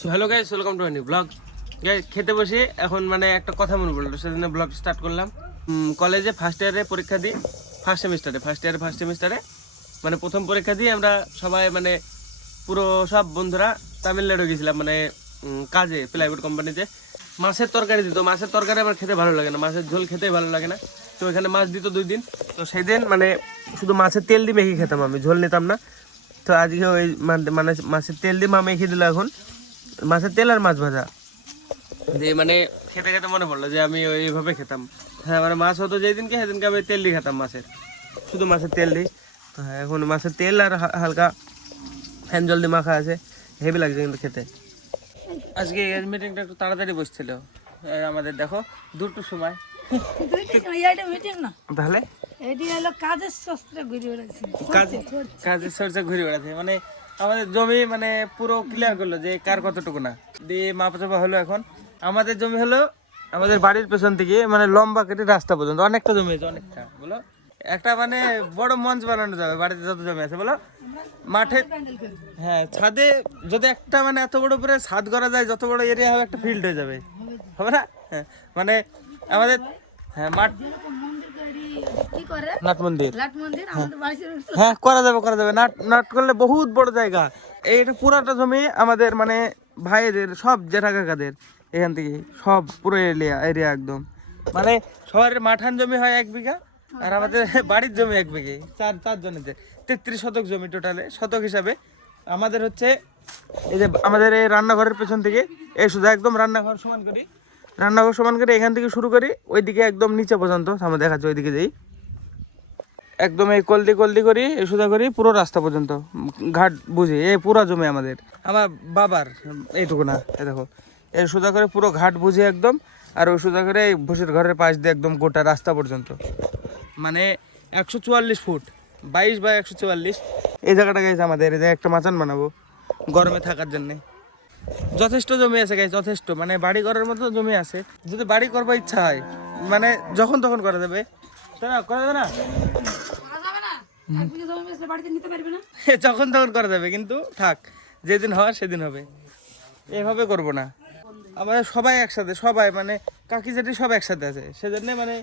So hello guys, welcome to new blog. Guys খেতে বসে এখন মানে একটা কথা মনে পড়লো, সেজন্য ব্লগ স্টার্ট করলাম। কলেজে ফার্স্ট ইয়ারে পরীক্ষা দিই, ফার্স্ট সেমিস্টারে মানে প্রথম পরীক্ষা দিয়ে আমরা সবাই মানে পুরো সব বন্ধুরা তামিলনাড়ু গেছিলাম, মানে কাজে প্লাইউড কোম্পানিতে। মাছের তরকারি দিত, মাছের তরকারি আমার খেতে ভালো লাগে না, মাছের ঝোল খেতেই ভালো লাগে না। তো এখানে মাছ দিত 2 দিন, তো সেই দিন মানে শুধু মাছের তেল দিয়ে মেখে খেতাম, আমি ঝোল নিতাম না। তো আজকে ওই মানে মাছের তেল দিয়ে মা মেখে দিল এখন, মাছের তেল আর মাছ ভাজা দিয়ে মানে খেতে খেতে মনে পড়লো যে আমি ওইভাবে খেতাম। হ্যাঁ মানে মাছ হতো যেই দিনকে সেদিনকে আমি তেল দিয়ে খেতাম, মাছের শুধু মাছের তেল দিই। তো হ্যাঁ এখন মাছের তেল আর হালকা ফ্যান জল দিয়ে মাখা আছে, হেভি লাগছে কিন্তু খেতে। আজকে এই মিটিংটা একটু তাড়াতাড়ি বসছিল আমাদের, দেখো 2টোর সময়। তাহলে কাজের চর্চা ঘুরে বেড়াচ্ছে, মানে আমাদের জমি মানে পুরো ক্লিয়ার করলো যে কার কতটুকু না দিয়ে মাপা হলো। এখন আমাদের জমি হলো আমাদের বাড়ির পেছন থেকে মানে লম্বা কেটে রাস্তা পর্যন্ত অনেকটা জমি আছে, অনেকটা বলো একটা মানে বড় মঞ্চ বানানো যাবে বাড়িতে যত জমি আছে বলো, মাঠে। হ্যাঁ ছাদে যদি একটা মানে এত বড় করে ছাদ করা যায়, যত বড় এরিয়া হবে একটা ফিল্ড হয়ে যাবে, হবে না? হ্যাঁ মানে আমাদের হ্যাঁ মাঠ নাট মন্দির, হ্যাঁ করা যাবে নাট করলে বহুত বড় জায়গা। এইটা পুরাটা জমি আমাদের মানে ভাইদের সব জেঠা কাকাদের, এখান থেকে সব পুরো এরিয়া একদম মানে শহরের মাঠান জমি হয় 1 বিঘা, আর আমাদের বাড়ির জমি 1 বিঘে, চার জনেতে 33 শতক জমি টোটালে। শতক হিসাবে আমাদের হচ্ছে এই যে আমাদের এই রান্নাঘরের পেছন থেকে এই শুধু একদম রান্নাঘর সমান করি এখান থেকে শুরু করি ওইদিকে একদম নিচে পর্যন্ত আমরা দেখাচ্ছি, ওইদিকে যাই একদম এই কলদি করি এই সুদা করি পুরো রাস্তা পর্যন্ত ঘাট বুঝি এই পুরো জমি আমাদের, আমার বাবার এইটুকু না। এই দেখো এই সুদা করে পুরো ঘাট বুঝি একদম, আর ওই সুদা করে এই ভুসির ঘরের পাশ দিয়ে একদম গোটা রাস্তা পর্যন্ত, মানে 144 ফুট 22 বাই 144। এই জায়গাটা গাইছে আমাদের, এই জায়গায় একটা মাচান বানাবো গরমে থাকার জন্যে। যথেষ্ট জমি আছে গাইস, যথেষ্ট মানে বাড়ি করার মতো জমি আছে। যদি বাড়ি করবার ইচ্ছা হয় মানে যখন তখন করা যাবে, তাই না? করা যাবে না যখন তখন করা যাবে, কিন্তু থাক যেদিন হওয়ার সেদিন হবে, এভাবে করব না। আমাদের সবাই একসাথে, সবাই মানে কাকি জেঠি সব একসাথে আছে, সেজন্য মানে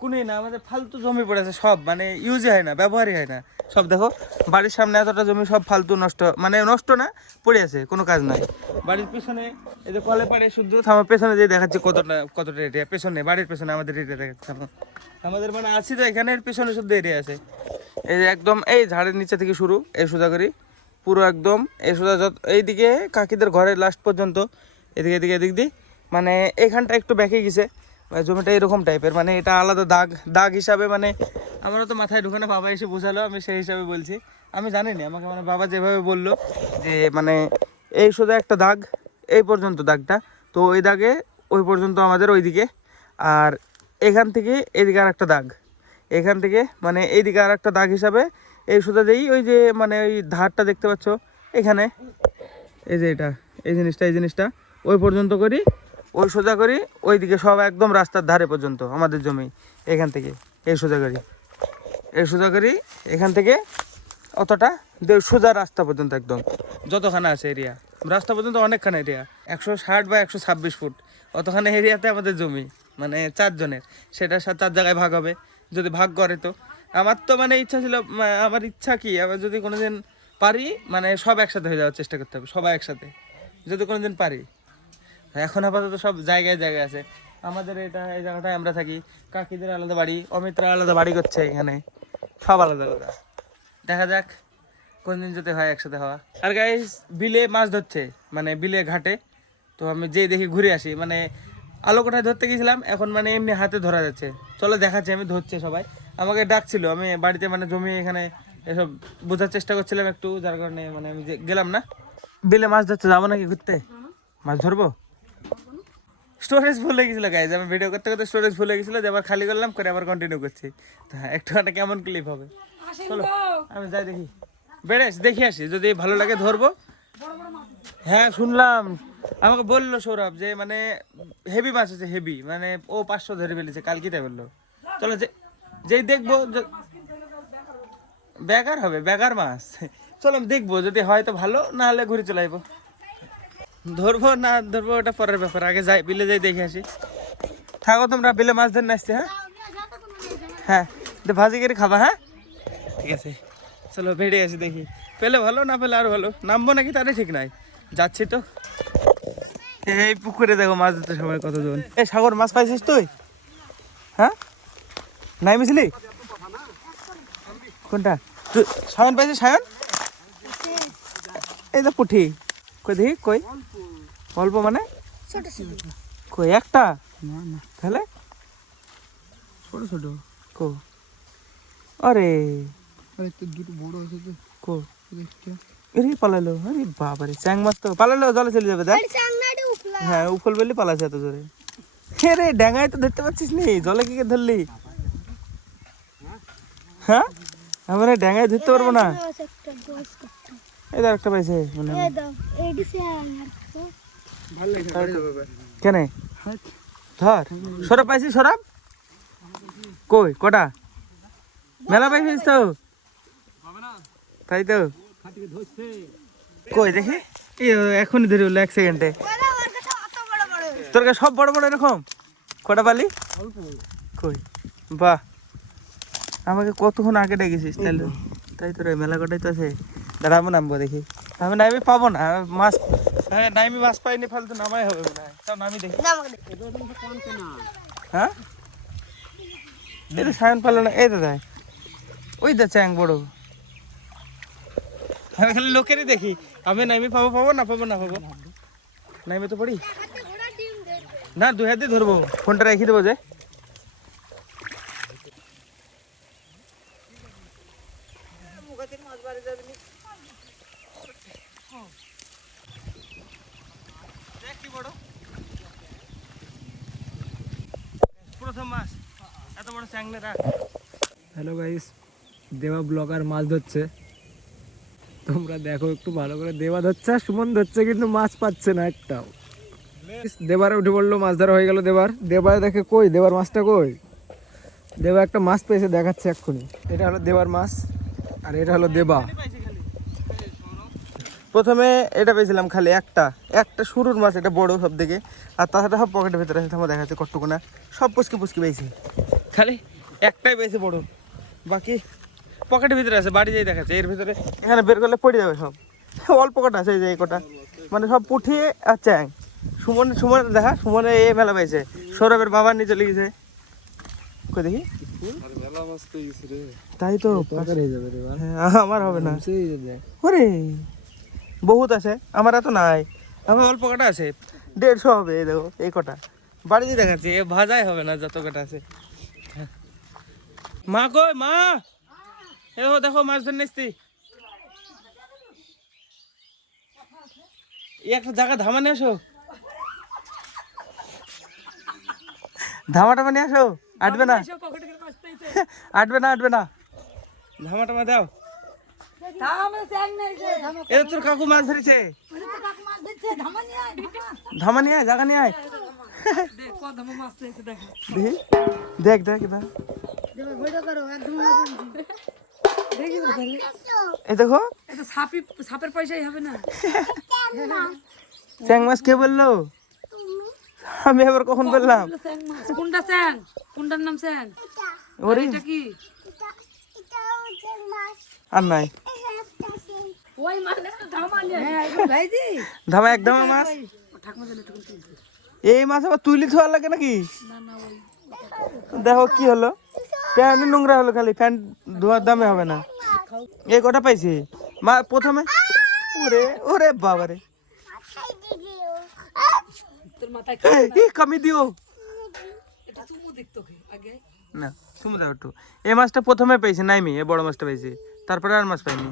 কোনই না আমাদের ফালতু জমি পড়ে আছে সব, মানে ইউজই হয় না, ব্যবহারই হয় না সব। দেখো বাড়ির সামনে এতটা জমি সব ফালতু নষ্ট, মানে নষ্ট না পড়ে আছে, কোনো কাজ নাই। বাড়ির পেছনে এই যে কলে পাড়ে শুদ্ধ আমার পেছনে যে দেখাচ্ছে কতটা এরিয়া, পেছনে বাড়ির পেছনে আমাদের এরিয়া দেখাচ্ছে আমাদের, মানে আছি তো এখানে পেছনে শুদ্ধ এরিয়া আছে। এই যে একদম এই ঝাড়ের নিচে থেকে শুরু এই সোজা করি পুরো একদম এই সোজা এইদিকে কাকিদের ঘরের লাস্ট পর্যন্ত, এদিক দিয়ে মানে এইখানটা একটু ব্যাকে গেছে জমিটা এরকম টাইপের, মানে এটা আলাদা দাগ হিসাবে, মানে আমারও তো মাথায় ঢুকে না, বাবা এসে বোঝালো আমি সেই হিসাবে বলছি। আমি জানি না, আমাকে মানে বাবা যেভাবে বললো যে মানে এই সোজা একটা দাগ এই পর্যন্ত দাগটা, তো ওই দাগে ওই পর্যন্ত আমাদের ওইদিকে, আর এখান থেকে এদিকে আর একটা দাগ, এখান থেকে মানে এইদিকে আর একটা দাগ হিসাবে এই সোজা যেই ওই যে মানে ওই ধারটা দেখতে পাচ্ছ এখানে, এই যে এটা এই জিনিসটা ওই পর্যন্ত করি, ওই সোজা করি ওইদিকে সব একদম রাস্তার ধারে পর্যন্ত আমাদের জমি। এখান থেকে এই সোজা করি এখান থেকে অতটা সোজা রাস্তা পর্যন্ত একদম যতখানা আছে এরিয়া, রাস্তা পর্যন্ত অনেকখানা এরিয়া 160 বা 126 ফুট, অতখানা এরিয়াতে আমাদের জমি, মানে 4 জনের, সেটা 4 জায়গায় ভাগ হবে যদি ভাগ করে। তো আমার তো মানে ইচ্ছা ছিল, আমার ইচ্ছা কি আবার যদি কোনোদিন পারি মানে সব একসাথে হয়ে যাওয়ার চেষ্টা করতে হবে, সবাই একসাথে যদি কোনোদিন পারি। এখন আপাতত সব জায়গায় আছে আমাদের, এটা এই জায়গাটায় আমরা থাকি, কাকিদের আলাদা বাড়ি, অমিতরা আলাদা বাড়ি করছে এখানে, সব আলাদা দেখা যাক কোনদিন যদি হয় একসাথে হওয়া। আর গাইস বিলে মাছ ধরছে, মানে বিলে ঘাটে, তো আমি যেই দেখি ঘুরে আসি, মানে আলো কোঠায় ধরতে গেছিলাম, এখন মানে এমনি হাতে ধরা যাচ্ছে, চলো দেখাচ্ছি আমি ধরছে। সবাই আমাকে ডাকছিল, আমি বাড়িতে মানে জমি এখানে এসব বোঝার চেষ্টা করছিলাম একটু, যার কারণে মানে আমি গেলাম না। বিলে মাছ ধরতে যাবো নাকি ঘুরতে, মাছ ধরবো? স্টোরেজ ভুলে গেছিলো গাইজ, আমি ভিডিও করতে স্টোরেজ ভুলে গেছিলো, যে আবার খালি করলাম করে আবার কন্টিনিউ করছি। হ্যাঁ একটু একটা কেমন ক্লিপ হবে, চলো আমি যাই দেখি, দেখে আসি, যদি ভালো লাগে ধরবো। হ্যাঁ শুনলাম, আমাকে বললো সৌরভ যে মানে হেভি মাছ আছে, হেভি মানে ও 500 ধরে ফেলেছে কালকে, তাই বললো। চলো যেই দেখবো বেগার মাছ, চলো আমি দেখবো, যদি হয় তো ভালো, না হলে ঘুরে চলে আসবো। ধরবো না ধরবো ওটা পরের ব্যাপার, আগে যাই বিলে যাই দেখে আসি। থাকো তোমরা, বিলে মাছ ধরে আসছে। হ্যাঁ হ্যাঁ, ভাজি করে খাবা। হ্যাঁ ঠিক আছে, চলো বেড়ে আসি, দেখি পেলে ভালো, না পেলে আর ভালো, নামবো নাকি তারই ঠিক নাই, যাচ্ছি তো। এই পুকুরে দেখো মাছ ধরতে সবাই কতজন। এই সাগর মাছ পাইছিস তুই? হ্যাঁ নাই মিশলি কোনটা? তুই সায়ন পাইছিস? সায়ন এই তো পুঠি, কই দেখি, কই অল্প মানে কই একটা, তাহলে ছোট ছোট কো, আরে দুটো বড় আছে তো কো, এরে পালালো, আরে বাবারে চ্যাং মাছ তো পালালো, জলে চলে যাবে দেখ। হ্যাঁ উফল বললি পালাছে এত জোরে। রে ড্যাঙায় তো ধরতে পারছিস নি, জলে কি করে ধরলি? হ্যাঁ আমরা ড্যাঙায় ধরতে পারবো না। এই ধর একটা পাইছে মানে, কেন ধর, সরব পাইছিস? সরব কই, কটা মেলা পাইছিস তো, তাই তো কই দেখি, এখনই ধরে বললো 1 সেকেন্ডে। তোর কাছে সব বড় বড় এরকম কটা পালি? কই বাহ, আমাকে কতক্ষণ আগে ডেকেছিস তাহলে। তাই তো রে, মেলা কটাই তো আছে। দাঁড়া আমি নামবো দেখি, আমি নামি পাবো না মাছ। হ্যাঁ নামি মাছ পাইনি, ফালতু নামাই হবে মনে হয়, তাও নামি দেখি। হ্যাঁ এই তো সায়ন পারলো না, এই দাদা ওই দা চ্যাং বড়। আমি খালি লোকেরই দেখি, আমি নামি পাবো পাবো না পাবো না পাবো, নামি তো পড়ি না, 2 হাত দিয়ে ধরবো, ফোনটা রেখে দেবো যে। প্রথম মাছ এত বড় চ্যাংলেরা। হ্যালো গাইস, দেবা ব্লগার মাছ ধরছে, তোমরা দেখো একটু ভালো করে। দেবা ধরছে আর সুমন ধরছে, কিন্তু মাছ পাচ্ছে না একটাও। দেবারে উঠে পড়লো, মাছ ধরা হয়ে গেল দেবার। দেবারে দেখে কই দেবার মাছটা কই, দেবা একটা মাছ পেয়েছে, দেখাচ্ছে এক্ষুনি। এটা হলো দেবার মাছ আর এটা হলো দেবা। প্রথমে এটা পেয়েছিলাম খালি একটা একটা শুরুর মাছ, এটা বড় সব থেকে, আর তাছাড়া সব পকেটের ভিতরে আছে। আমার দেখাচ্ছে কটটুকুনা, সব পুচকি পুচকি পেয়েছি, খালি একটাই পেয়েছে বড়, বাকি পকেটের ভিতরে আছে। বাড়ি যাই দেখাচ্ছে, এর ভিতরে এখানে বের করলে পড়ে যাবে সব। অল্প কটা আছে, এই যে এই কটা, মানে সব পুঠি আর চ্যাং। সুমনের দেখা, সুমনে এই মেলা পাইছে, সৌরভের বাবার নিচে লেগেছে। কই দেখি, তাই তো আমার হবে না। ওরে বহুত আছে, আমার এত নাই, আমার অল্প কটা আছে, 150 হবে। এই দেখো এই কটা, বাড়িতে দেখাচ্ছি, এ ভাজাই হবে না যত কটা আছে। মা কই, মা এ দেখো দেখো মাছ ধরে নিচ্ছি। একটা জায়গা ধামা নিয়ে আসো, ধামা টামা নিয়ে আসো, আটবে না আটবে না আটবে না, ধামা টামা দাও। এ তোর কাকু মাছ ধরেছে, ধামা নিয়ে আয়, জায়গা নিয়ে আয়। দেখি দেখ দেখ দেখ, এই দেখো সাপের পয়সাই হবে না। চ্যাং মাছ কে বললো? আমি আবার কখন বললাম? কোনটা চ্যাং? কোনটার নাম চ্যাং? ওরে এটা কি? আর নাই, ওই মানে ধামা নিয়ে। হ্যাঁ এগুলো ভাইজি। ধামা একদম মাছ। ঠাকুমা জানে ঠাকুমা। এই মাছ আবার তুইলি থোয়া লাগে নাকি? না না ওই দেখো কি হলো, প্যান্ট নোংরা হলো, খালি প্যান্ট ধোয়ার দামে হবে না। এই কটা পাইছি মা প্রথমে। ওরে ওরে বাবারে, তোর মাথায় কামি দিও এটা তুমি দেখতো আগে। না, তুমি দাও একটু। এই মাছটা প্রথমে পেয়েছি নাইমি, এই বড় মাছটা পেয়েছি, তারপরে আর মাছ পাইনি।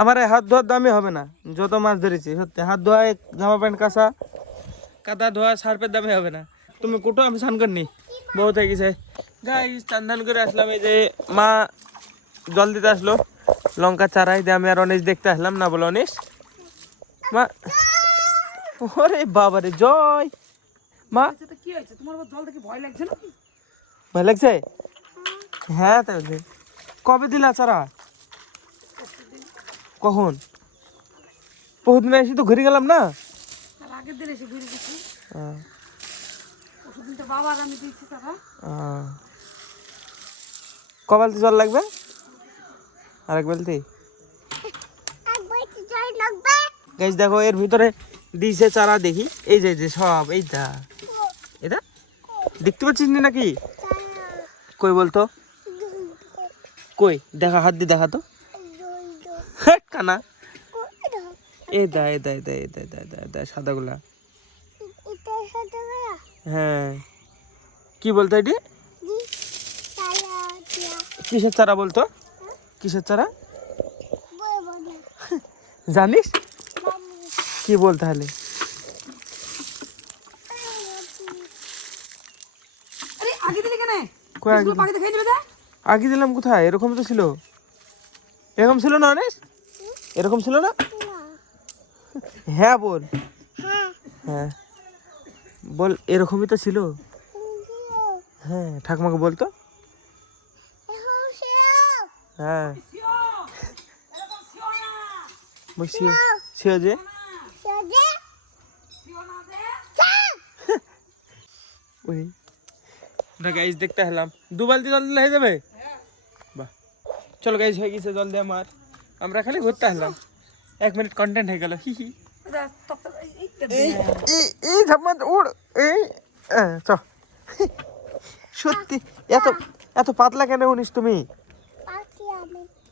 আমার এই হাত ধোয়ার দামই হবে না, যত মাছ ধরেছি সত্যি। হাত ধোয়া, জামা প্যান্ট কাঁচা, কাদা ধোয়া, সার্ফের দামে হবে না। তুমি কুটো, আমি স্নান করিনি, বহুত হয়ে গেছে। গাই স্নান ধান করে আসলাম, এই যে মা জল দিতে আসলো, লঙ্কা চারাই দিয়ে আমি আর অনিশ দেখতে আসলাম। না বলো অনিশ মা, ওরে বাবারে জয় মা। কি হয়েছে তোমার? জল দেখে ভয় লাগছে না? ভয় লাগছে? হ্যাঁ তাহলে কবে দিলা চারা? কখন? বহুত দিন এসে তো ঘুরে গেলাম না। আগের দিন এসে ঘুরে গেছি আহ, ওষুধ দিন তো বাবার আমি দিয়েছি চাপা আহ। ক বালতি জল লাগবে? আরেক বালতি? গাইস দেখো এর ভিতরে দিয়েছে চারা, দেখি এই যে সব এইটা এটা দেখতে পাচ্ছিস না নাকি? কই বলতো, কই দেখা, হাত দিয়ে দেখা তো। হ্যাঁ, কানা এই সাদাগুলা। হ্যাঁ, কি বলতো এটি? কিসের চারা বলতো? কিসের চারা জানিস? কি বল তাহলে? আরে আগে দিলে কেন কই আগে পাখি দেখে নেবে দা আগে দিলাম কোথায়? এরকম তো ছিল, এরকম ছিল না অনেক, এরকম ছিল না। হ্যাঁ বল, হ্যাঁ বল, এরকমই তো ছিল। হ্যাঁ ঠাকুমাকে বলতো। হ্যাঁ বলছি সে যে ওই না গাইস, দেখতে হলাম 2 বালতি জল দিলে হয়ে যাবে। বাহ, চলো গাইস, হয়ে গেছে জল দিয়ে আমার। আমরা খালি ঘুরতে হলাম, 1 মিনিট কন্টেন্ট হয়ে গেল। হি হি। এই ঝাপমাত উড় এই চ। সত্যি এত এত পাতলা কেন উনিস তুমি?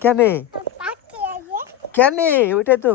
কেন কেন? ওইটাই তো